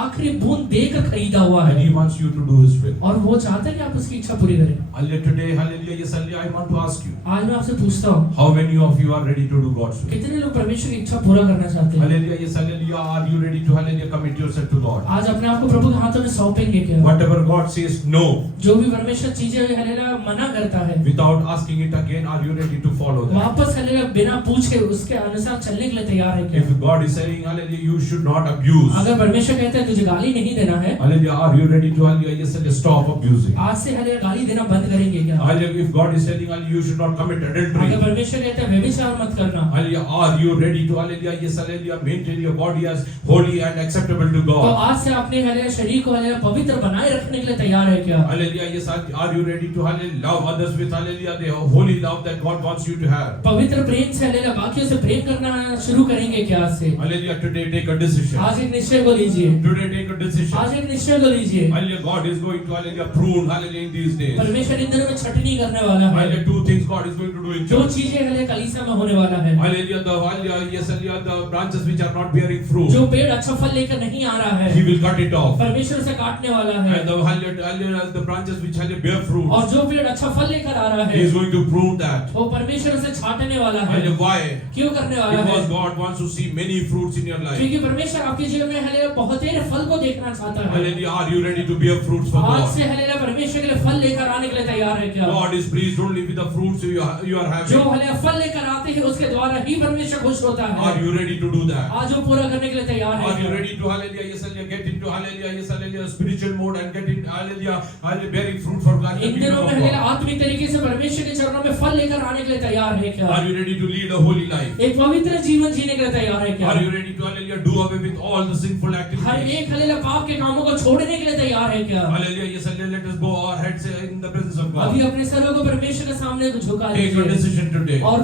आखिरी बूंद देकर खरीदा हुआ And है he wants you to do his will. और वो चाहता है कि आप उसकी इच्छा पूरी करें। Hallelujah, today, hallelujah, yes, hallelujah, I want to ask you, आज मैं आपसे पूछता हूँ how many of you are ready to do God's will? कितने लोग परमेश्वर की इच्छा पूरा करना चाहते हैं? Hallelujah, yes, hallelujah, are you ready to hallelujah commit yourself to God? आज अपने आप को प्रभु के हाथों में सौंपेंगे क्या? Whatever God says no, जो भी परमेश्वर चीजें हालेलुया मना करता है, without asking it again, are you ready to follow that? वापस हालेलुया बिना पूछ के उसके अनुसार चलने के लिए तैयार है क्या? If God is saying, hallelujah, you should not abuse, अगर परमेश्वर कहता है तुझे गाली नहीं देना है, hallelujah, are you ready to hallelujah, yes, hallelujah, stop abusing? आज से हालेलुया गाली देना बंद करेंगे क्या? Hallelujah, if God is telling, hallelujah, you should not commit अगर adultery, परमेश्वर कहता है व्यभिचार मत करना, hallelujah, are you ready to hallelujah, yes, hallelujah, maintain your body as holy and acceptable to तो God? आज से अपने हालेलुया शरीर को हालेलुया पवित्र बनाए रखने के लिए तैयार है क्या? Hallelujah, yes, are you ready to hallelujah, love others with hallelujah, the holy love that God wants you to have? पवित्र प्रेम से हालेलुया बाकियों से प्रेम करना शुरू करेंगे क्या आज से? Hallelujah, today take a decision. आज एक निश्चय को लीजिए, Today take a decision. आज एक निश्चय को लीजिए। Hallelujah, God is going to hallelujah prune hallelujah in these days. परमेश्वर इन दिनों में छटनी करने वाला है। Hallelujah, two things God is going to do in जो church. चीजें हालेलुया कलीसिया में होने वाला है, Hallelujah, the hallelujah, yes, hallelujah, the branches which are not bearing fruit, जो पेड़ अच्छा फल लेकर नहीं आ रहा He है, will cut it off. परमेश्वर उसे काटने वाला है। And the hallelujah, the branches which hallelujah bear fruit, और जो पेड़ अच्छा फल लेकर आ रहा He है, is going to prune that. वो परमेश्वर उसे छाटने वाला है। Hallelujah, why? क्यों करने वाला है? Because God wants to see many fruits in your life. क्योंकि परमेश्वर आपके जीवन में हालेलुया बहुतेरे फल को देखना चाहता है। Hallelujah, are you ready to bear fruits for आज God? से हालेलुया परमेश्वर के लिए फल लेकर आने के लिए तैयार है क्या? God is pleased only with the fruits you are जो having. हालेलुया फल लेकर आते हैं उसके द्वारा ही परमेश्वर खुश होता Are है। you ready to do that? आज वो पूरा करने के लिए तैयार Are you है। ready to hallelujah, yes, hallelujah, get into hallelujah, yes, hallelujah, spiritual mode and get in hallelujah, hallelujah, bearing fruit for God? इन दिनों में हालेलुया आत्मिक तरीके से परमेश्वर के चरणों में फल लेकर आने के लिए तैयार है क्या? Are you ready to lead a holy life? एक पवित्र जीवन जीने के लिए तैयार है क्या? Are you ready to hallelujah do away with all the sinful her activities? एक हालेलुया पाप के कामों को छोड़ने के लिए तैयार है क्या? Hallelujah, yes, hallelujah, let us bow our heads in the presence of अभी God. अपने सरों को परमेश्वर के सामने झुका Take a लीजिए decision today. और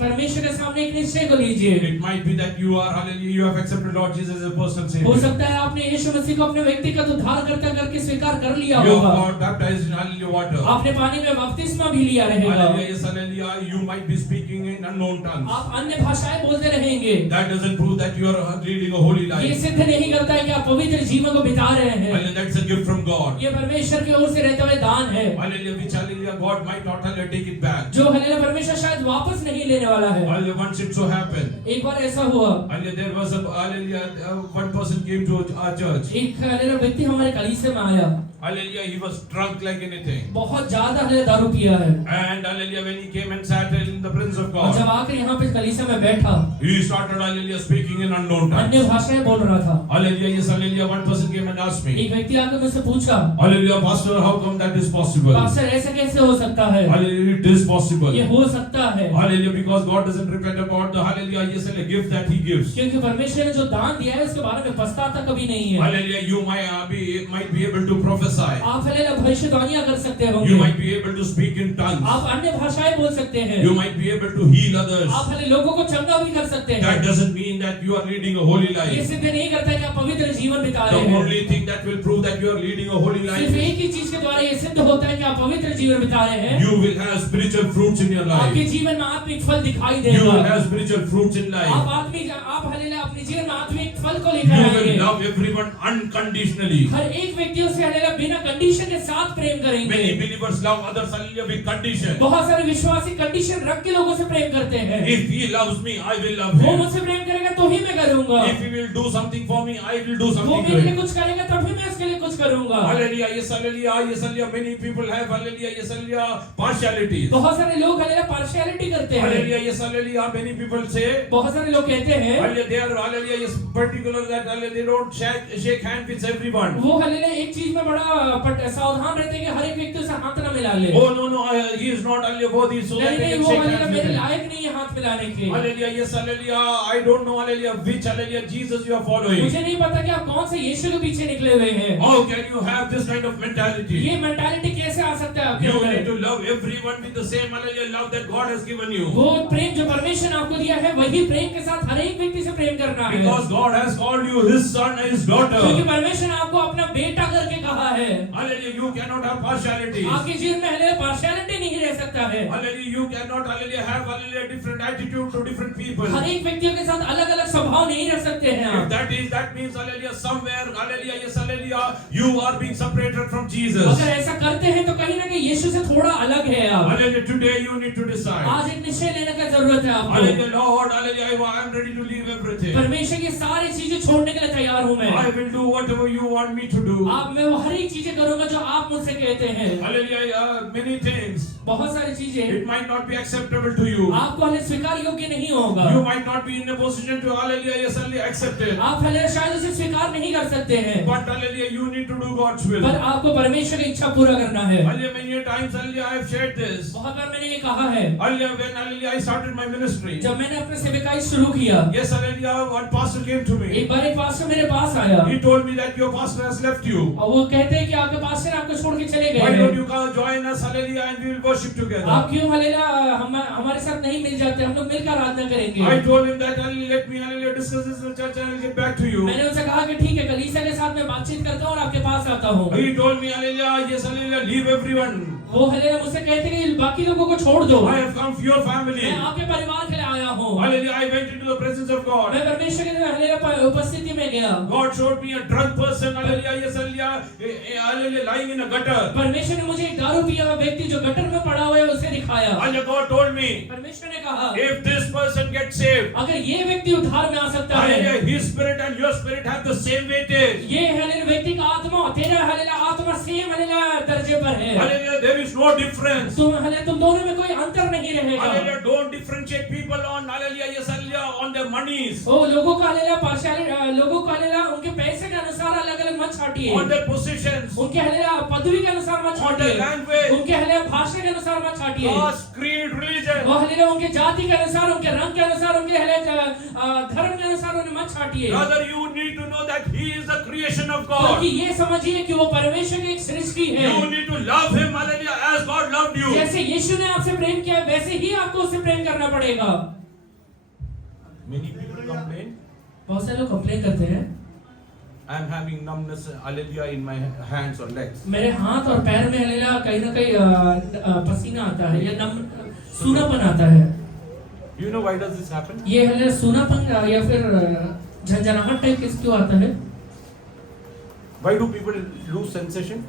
परमेश्वर के सामने एक निश्चय को लीजिए। It might be that you are hallelujah, you have accepted Lord Jesus as a personal हो Savior. सकता है आपने यीशु मसीह को अपने व्यक्तिगत उद्धारकर्ता करके स्वीकार कर लिया You होगा, are baptized in hallelujah water. आपने पानी में बपतिस्मा भी लिया रहेगा, Hallelujah, yes, hallelujah, you might be speaking in unknown tongues. आप अन्य भाषाएं बोलते रहेंगे। That doesn't prove that you are leading a holy ये life. सिद्ध नहीं करता है कि आप पवित्र जीवन को बिता रहे हैं। Hallelujah, that's a gift from God. ये परमेश्वर की ओर से रहते हुए दान है, Hallelujah, which hallelujah, God might not hallelujah take it back. जो हालेलुया परमेश्वर शायद वापस नहीं लेने वाला है। Hallelujah, once it so happened. एक बार ऐसा हुआ, Hallelujah, there was a hallelujah, one person came to our church. एक हालेलुया व्यक्ति हमारे कलीसिया में आया, Hallelujah, he was drunk like anything. बहुत ज्यादा हालेलुया दारू पिया है, And hallelujah, when he came and sat in the presence of और जब God, आकर यहाँ पे कलीसिया में बैठा he started hallelujah speaking in unknown tongues. अन्य भाषाएं बोल रहा था। Hallelujah, yes, hallelujah, one person came and asked me, एक व्यक्ति आकर मुझसे पूछा, hallelujah, pastor, how come that is possible? Pastor ऐसा कैसे हो सकता है? Hallelujah, it is possible. ये हो सकता है Hallelujah, because God doesn't repent about the hallelujah, yes, a gift that He gives. क्योंकि परमेश्वर ने जो दान दिया है उसके बारे में पछताता कभी नहीं है। Hallelujah, you might be able to prophesy. आप हालेलुया भविष्यवाणियां कर सकते You होंगे, might be able to speak in tongues. आप अन्य भाषाएं बोल सकते हैं, You might be able to heal others. आप हालेलुया लोगों को चंगा भी कर सकते हैं। That doesn't mean that you are leading a holy ये life. सिद्ध नहीं करता कि आप पवित्र जीवन बिता The रहे हैं। only thing that will prove that you are leading a holy सिर्फ life एक ही चीज के द्वारा ये सिद्ध होता है कि आप पवित्र जीवन बिता रहे हैं। you will have spiritual fruits in your आपके life. जीवन में आत्मिक फल दिखाई You देगा। will have spiritual fruits in life. आप हालेलुया अपने जीवन में आत्मिक फल को You लेकर will आएंगे। love everyone unconditionally. हर एक व्यक्तियों से हालेलुया बिना कंडीशन के साथ प्रेम करेंगे। Many believers love others hallelujah with condition. बहुत सारे विश्वासी कंडीशन रख के लोगों से प्रेम करते हैं। If he loves me, I will love वो him. मुझसे प्रेम करेगा तो ही मैं करूंगा। If he will do something for me, I will do वो something मेरे to लिए him. कुछ करेगा तभी मैं उसके लिए कुछ करूंगा। Hallelujah, yes, hallelujah, yes, hallelujah. Many people have hallelujah, yes, hallelujah, partialities. बहुत सारे लोग हालेलुया पार्शियलिटी करते हैं। Hallelujah, yes, hallelujah. Many people say, बहुत सारे लोग कहते हैं hallelujah, they are hallelujah, yes, particular that hallelujah, they don't shake hands with everyone. वो हालेलुया एक चीज में बड़ा सावधान रहते हैं कि हर एक व्यक्ति से हाथ ना मिला ले। Oh no, no, he is not hallelujah, both is so that नहीं they नहीं can वो shake हालेलुया hands with मेरे him. लायक नहीं है हाथ मिलाने के। Hallelujah, yes, hallelujah. I don't know hallelujah which hallelujah Jesus you are following. मुझे नहीं पता कि आप कौन से यीशु के पीछे निकले हुए हैं। How can you have this kind of mentality? ये मेंटालिटी कैसे आ सकता है आपके You need अंदर? to love everyone with the same hallelujah love that God has given you. वो प्रेम जो परमेश्वर ने आपको दिया है वही प्रेम के साथ हर एक व्यक्ति से प्रेम करना है। Because God has called you His son and His क्योंकि daughter. परमेश्वर ने आपको अपना बेटा करके कहा है। Hallelujah, you cannot have partiality. आपके जीवन में हालेलुया पार्शियलिटी नहीं रह सकता है। Hallelujah, you cannot hallelujah have hallelujah different attitude to different people. हर एक व्यक्तियों के साथ अलग अलग स्वभाव नहीं रह सकते हैं If आप। that means hallelujah somewhere hallelujah yes hallelujah you are being separated from Jesus. अगर ऐसा करते हैं तो कहीं ना कहीं यीशु से थोड़ा अलग है आप। Hallelujah, today you need to decide. आज एक निश्चय लेने का जरूरत है आपको। Hallelujah, Lord, hallelujah, I am ready to leave everything. परमेश्वर की सारी चीजें छोड़ने के लिए तैयार हूँ मैं। I will do whatever you want me to do. आप मैं वो हर एक चीजें करूंगा जो आप मुझसे कहते हैं। Hallelujah, many things. बहुत सारी चीजें It might not be acceptable to you. आपको हालेलुया स्वीकार योग्य नहीं होगा। You might not be in a position to hallelujah yes hallelujah accept it. आप हालेलुया शायद उसे स्वीकार नहीं कर सकते हैं, But hallelujah you need to do God's will. पर आपको परमेश्वर की इच्छा पूरा करना है। Hallelujah, many times hallelujah I have shared this. बहुत बार मैंने ये कहा है, Hallelujah, when hallelujah I started my ministry. जब मैंने अपने सेवकाई शुरू किया, Yes, hallelujah, one pastor came to me. एक बार एक पास्टर मेरे पास आया He told me that your pastor has left you. और वो कहते हैं कि आपके पास्टर आपको छोड़ के चले Why गए don't हैं। you come join us, hallelujah, and we will worship together. आप क्यों हालेलुया हमारे साथ नहीं मिल जाते, हम लोग मिलकर आराधना करेंगे। I told him that hallelujah, let me hallelujah discuss this in the church and I will get back to you. मैंने उनसे कहा कि ठीक है, कलीसिया के साथ मैं बातचीत करता हूँ और आपके पास आता हूँ। He told me hallelujah, yes, hallelujah, leave everyone. वो हालेलुया मुझसे कहते कि बाकी लोगों को छोड़ दो, I have come for your family. मैं आपके परिवार के लिए आया हूँ। Hallelujah, I went into the presence of God. मैं परमेश्वर के हालेलुया उपस्थिति में गया। God showed me a drunk person, hallelujah, yes, hallelujah, hallelujah, lying in a gutter. परमेश्वर ने मुझे एक दारू पिया हुआ व्यक्ति जो गटर में पड़ा हुआ है उसे दिखाया। Hallelujah, God told me, परमेश्वर ने कहा if this person gets saved, अगर ये व्यक्ति उद्धार में आ सकता है, hallelujah, his spirit and your spirit have the same weightage. ये हालेलुया व्यक्ति का आत्मा तेरा हालेलुया आत्मा सेम हालेलुया दर्जे पर है। Hallelujah, there is no difference. तुम दोनों में कोई अंतर नहीं रहेगा। Hallelujah, don't differentiate people on hallelujah, yes, hallelujah, on their monies, ओ लोगों का हालेलुया पार्शियलिटी, लोगों का हालेलुया उनके पैसे के अनुसार अलग-अलग मत छाटिए, on their positions, उनके हालेलुया पदवी के अनुसार मत on their छाटिए, language, उनके हालेलुया भाषा के अनुसार मत छाटिए, caste, creed, religion. वो हालेलुया उनके जाति के अनुसार, उनके रंग के अनुसार, उनके हालेलुया धर्म के अनुसार उन्हें मत छाटिए। Rather, you need to know that He is the creation of God. क्योंकि ये समझिए कि वो परमेश्वर की एक सृष्टि है। You need to love Him, hallelujah, as God loved you. जैसे यीशु ने आपसे प्रेम किया वैसे ही आपको उससे प्रेम करना पड़ेगा। Many people complain, बहुत सारे लोग कंप्लेन करते हैं, I am having numbness, hallelujah, in my hands or legs. मेरे हाथ और पैर में हालेलुया कहीं ना कहीं पसीना आता है या सूनापन आता है। Do you know why does this happen? ये हालेलुया सूनापन या फिर झंझनाहट टाइप किस क्यों आता है? Why do people lose sensation?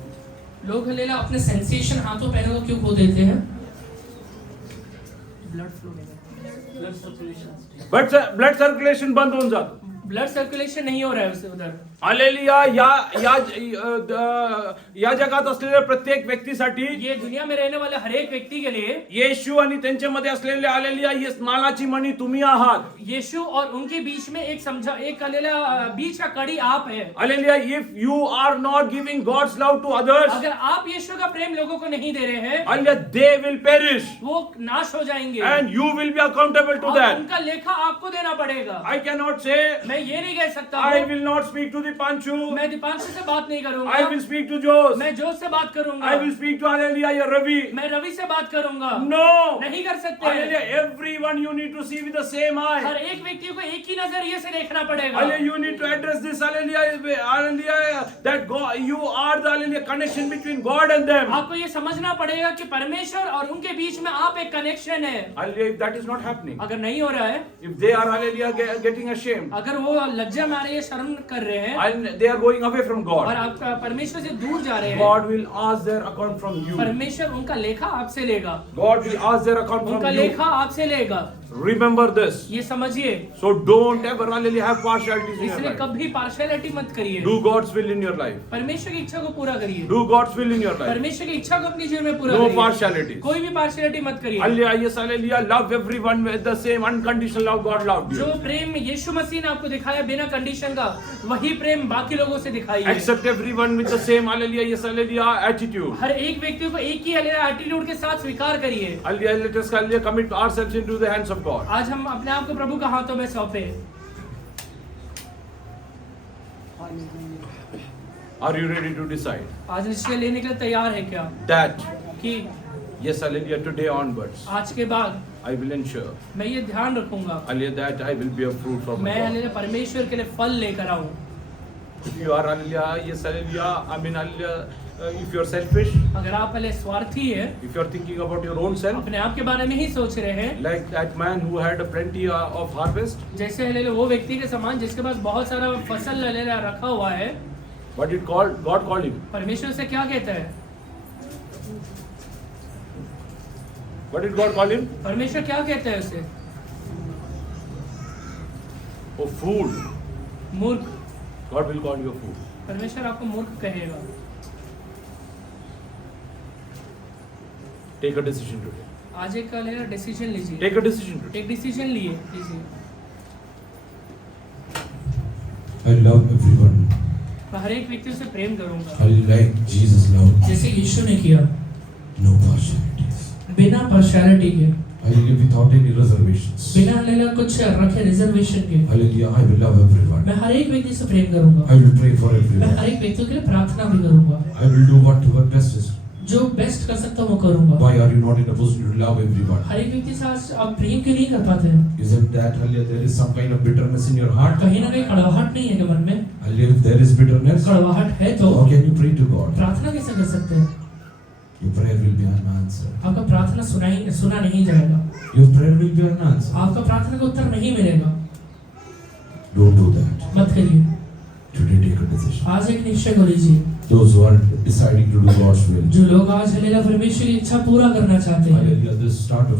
लोग हालेलुया अपने सेंसेशन हाथों पैरों को क्यों खो देते हैं? Blood flow But blood circulation बंद होऊन जातो. ब्लड सर्कुलेशन नहीं हो रहा है उसे उधर। हालेलुया. या जगात असलेल्या प्रत्येक व्यक्तीसाठी ये दुनिया में रहने वाले हर एक व्यक्ति के लिए येशू आणि त्यांच्यामध्ये असलेले हालेलुया ही स्नानाची मणी तुम्ही आहात. यीशु और उनके बीच में एक हालेलुया बीच का कड़ी आप है. Hallelujah. If you are not giving God's love to others, अगर आप यीशु का प्रेम लोगों को नहीं दे रहे हैं, हालेलुया, दे विल पेरिश वो नाश हो जाएंगे and you will be accountable to और that. उनका लेखा आपको देना पड़ेगा. I cannot say मैं ये नहीं कह सकता I हूँ, will not speak to the Panchu. मैं दीपांशु से बात नहीं करूंगा. I will speak to Jose. मैं जोश से बात करूंगा. I will speak to Hallelujah Ravi. मैं रवि से बात करूंगा. No. नहीं कर सकते. Hallelujah. Everyone you need to see with the same her eye. एक व्यक्ति को एक ही नजरिए से देखना पड़ेगा. Hallelujah. You need to address this. Hallelujah. Hallelujah. That God, you are the Hallelujah connection between God and them. आपको ये समझना पड़ेगा कि परमेश्वर और उनके बीच में आप एक कनेक्शन है. Hallelujah. If that is not happening, अगर नहीं हो रहा है, if they are Hallelujah getting ashamed अगर वो लज्जा में आ रही है, शर्म कर रहे हैं and they are going away from और God, आप परमेश्वर से दूर जा रहे हैं, God will ask their account from you. परमेश्वर उनका लेखा आपसे लेगा. God will ask their account उनका from you. लेखा आपसे लेगा. Remember this. ये समझिए. So don't ever Hallelujah have partialities in your इसलिए life. कभी पार्शियलिटी मत करिए. Do God's will in your life. परमेश्वर की इच्छा को पूरा करिए. Do God's will in your life. परमेश्वर की इच्छा को अपनी जीवन में पूरा No करिए. partialities. कोई भी पार्शियलिटी मत करिए. Hallelujah, yes, hallelujah. Love everyone with the same unconditional love God loved जो you. प्रेम यीशु मसीह ने आपको दिखाया बिना कंडीशन का, वही प्रेम बाकी लोगों से दिखाइए. Accept everyone with the same hallelujah, yes, hallelujah attitude. हर एक व्यक्ति को एक ही एटीट्यूड के साथ स्वीकार करिए. Hallelujah, let us hallelujah commit ourselves into the hands of God. आज हम अपने आप को प्रभु के हाथों में सौंपे. Are you ready to decide आज निश्चय लेने के लिए तैयार है क्या that कि yes, hallelujah, today onwards आज के बाद I will ensure मैं ये ध्यान रखूंगा, hallelujah that I will bear fruit from my मैं God. हालेलुया परमेश्वर के लिए फल लेकर आऊं. If you are hallelujah, yes, hallelujah, I mean hallelujah, if you are selfish, अगर आप पहले स्वार्थी है, if you are thinking about your own self, अपने आप के बारे में ही सोच रहे हैं, like that man who had a plenty of harvest, जैसे हालेलुया वो व्यक्ति के समान जिसके पास बहुत सारा फसल हालेलुया रखा हुआ है, what did God call him? परमेश्वर से क्या कहता है? What did God call him? परमेश्वर क्या कहता है उसे? Oh, fool. मूर्ख. God will call you a fool. परमेश्वर आपको मूर्ख कहेगा. Take a decision today. आज एक हालेलुया डिसीजन लीजिए. Take a decision today. एक डिसीजन लीजिए. I love everyone. मैं हर एक व्यक्ति से प्रेम करूंगा, I like Jesus loved. जैसे यीशु ने किया, No partialities. बिना पार्शियलिटी के, I live without any reservations. बिना हालेलुया कुछ रखे रिजर्वेशन के. Hallelujah. I will love everyone. मैं हर एक व्यक्ति से प्रेम करूंगा. I will pray for मैं everyone. हर एक व्यक्ति के लिए प्रार्थना भी करूंगा. I will do whatever best is. जो बेस्ट कर सकता हूँ वो करूंगा. Why are you not in a position to love everyone? हर एक व्यक्ति से आज आप प्रेम क्यों नहीं कर पाते हैं? Isn't that hallelujah? There is some kind of bitterness in your heart. कहीं ना कहीं कड़वाहट नहीं है क्या मन में? Hallelujah. If there is bitterness, कड़वाहट है तो how can you pray to God? प्रार्थना कैसे कर सकते हैं? Your prayer will be unanswered. आपका प्रार्थना सुना नहीं जाएगा. Your prayer will be unanswered. आपका प्रार्थना का उत्तर नहीं मिलेगा. Don't do that. मत करिए. Today take a decision. आज एक निश्चय कर लीजिए. Those who are deciding to do God's will. जो लोग आज हालेलुया परमेश्वर की इच्छा पूरा करना चाहते हैं, Hallelujah. This start of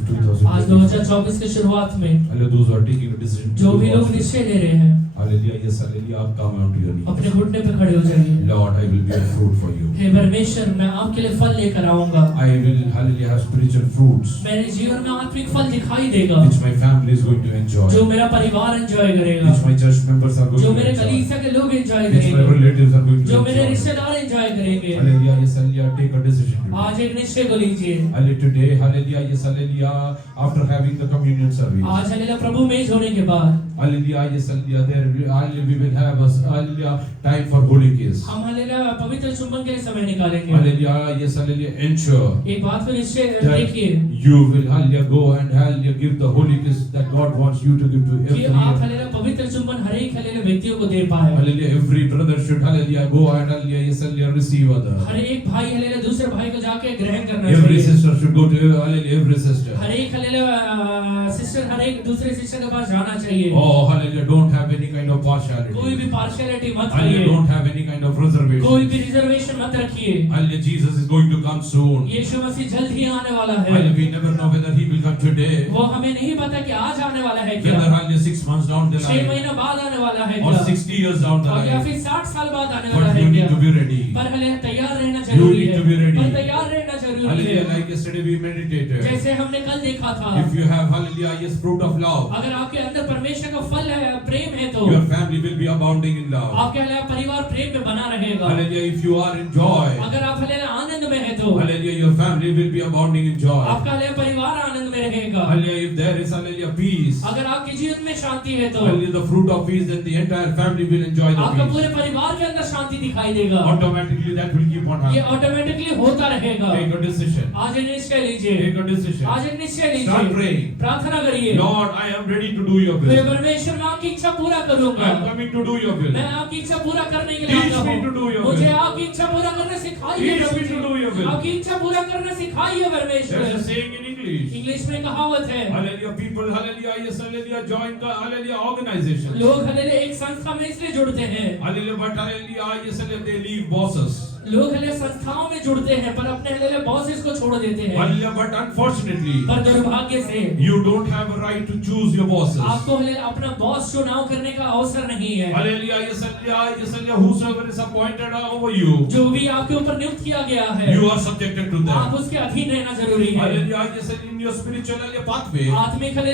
आज 2024. 2024 की शुरुआत में Hallelujah. Those who are taking a decision to जो do भी लोग God's will. निश्चय ले रहे हैं, Hallelujah. Yes, hallelujah. आप come onto your knees. अपने घुटने पे खड़े हो जाइए. Lord, I will bear fruit for you. हे परमेश्वर, मैं आपके लिए फल लेकर आऊंगा. I will, hallelujah, have spiritual fruits मेरे जीवन में आत्मिक फल दिखाई देगा, which my family is going to enjoy, जो मेरा परिवार एंजॉय करेगा, which my church members are going जो to मेरे enjoy, कलीसिया के लोग एंजॉय which my करेंगे, relatives are going to जो मेरे enjoy. रिश्तेदार एंजॉय करेंगे. Hallelujah. Yes, hallelujah. Take a decision today. आज एक निश्चय को लीजिए. Hallelujah. Today, hallelujah. Yes, hallelujah. After having the communion service. आज हालेलुया प्रभु मेज होने के बाद Hallelujah. Yes, hallelujah. There, hallelujah, we will have a hallelujah time for holy kiss. हम हालेलुया पवित्र चुंबन के लिए समय निकालेंगे. Hallelujah. Yes, hallelujah. Ensure एक बात को निश्चय that देखिए you will hallelujah go and hallelujah give the holy kiss that God wants you to give to कि every आप हालेलुया पवित्र चुंबन हर एक हालेलुया व्यक्तियों को दे पाए. hallelujah. Every brother should hallelujah go and hallelujah yes hallelujah receive other. हर एक भाई हालेलुया दूसरे भाई को जाके ग्रहण करना Every चाहिए. sister should go to hallelujah every sister. हर एक हालेलुया सिस्टर हर एक दूसरे सिस्टर के पास जाना चाहिए. Oh, hallelujah. Don't have any kind of partiality. कोई भी पार्शियलिटी मत Hallelujah. करिए, Don't have any kind of reservation. कोई भी रिजर्वेशन मत रखिए। Hallelujah. Jesus is going to come soon. यीशु मसीह जल्द ही आने वाला है। Hallelujah. We never know whether he will come today. वो हमें नहीं पता कि आज आने वाला है क्या, Whether hallelujah 6 months down the 6 line महीना बाद आने वाला है or क्या, 60 years down the और या line. फिर 60 साल बाद आने वाला But है you need क्या। to be ready. पर हमें तैयार रहना You जरूरी need है, to be ready. पर तैयार रहना जरूरी Hallelujah. है। Like yesterday we meditated. जैसे हमने कल देखा था, If you have hallelujah yes fruit of love, अगर आपके अंदर परमेश्वर का फल है, प्रेम है, तो your family will be abounding in love. आपके हल्ला परिवार प्रेम में बना रहेगा। Hallelujah. If you are in joy, अगर आप हल्ला आनंद में है तो hallelujah, your family will be abounding in joy. आपका हल्ला परिवार आनंद में रहेगा। Hallelujah. If there is hallelujah peace, अगर आपके जीवन में शांति है तो hallelujah, the fruit of peace, then the entire family will enjoy the आपका peace. पूरे परिवार के अंदर शांति दिखाई देगा। Automatically that will keep on ये happening. ऑटोमेटिकली होता रहेगा। Take a decision. आज एक निश्चय लीजिए, Take a decision. आज एक निश्चय Start लीजिए, praying. प्रार्थना करिए। Lord, I am ready to do your मैं will. परमेश्वर में आपकी इच्छा पूरा करूंगा। I am coming to do your will. मैं आपकी इच्छा पूरा करने के लिए Teach आता me to do हूँ। your मुझे will. आपकी इच्छा पूरा करना सिखाइए Teach me to do your will. आपकी इच्छा पूरा करना सिखाइए परमेश्वर। There's a saying in English. English में कहावत है, Hallelujah, people, hallelujah, yes, hallelujah, join the hallelujah organization. लोग हल्ले एक संस्था में इसलिए जुड़ते हैं, Hallelujah, but hallelujah, yes, hallelujah, they leave bosses. लोग हल्ले संस्थाओं में जुड़ते हैं पर अपने हल्ले बॉसेस को छोड़ देते हैं। Hallelujah, but unfortunately, पर दुर्भाग्य से you don't have a right to choose your bosses. आपको हल्ले अपना बॉस चुनाव करने का अवसर नहीं है। Hallelujah, yes, hallelujah, yes, hallelujah, whosoever is appointed over you, जो भी आपके ऊपर नियुक्त किया गया है, you are subjected to आप them. उसके अधीन रहना जरूरी है। Hallelujah, yes, in your spiritual hallelujah, pathway, आत्मिक हल्ले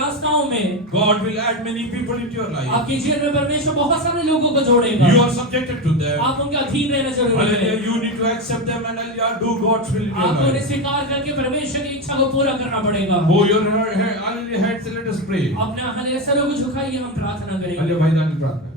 रास्ताओं में God will add many people into your life. आपके जीवन में परमेश्वर बहुत सारे लोगों को जोड़ेगा। You are subjected to them. आप उनके अधीन रहना जरूरी है। Hallelujah, you need to accept them and hallelujah, do God's will in your आपको उन्हें life. स्वीकार करके परमेश्वर की इच्छा को पूरा करना पड़ेगा। Bow your hallelujah heads and let us pray. अपना हल्ले सरों को झुकाइए, हम प्रार्थना करेंगे। Hallelujah, भाई जान प्रार्थना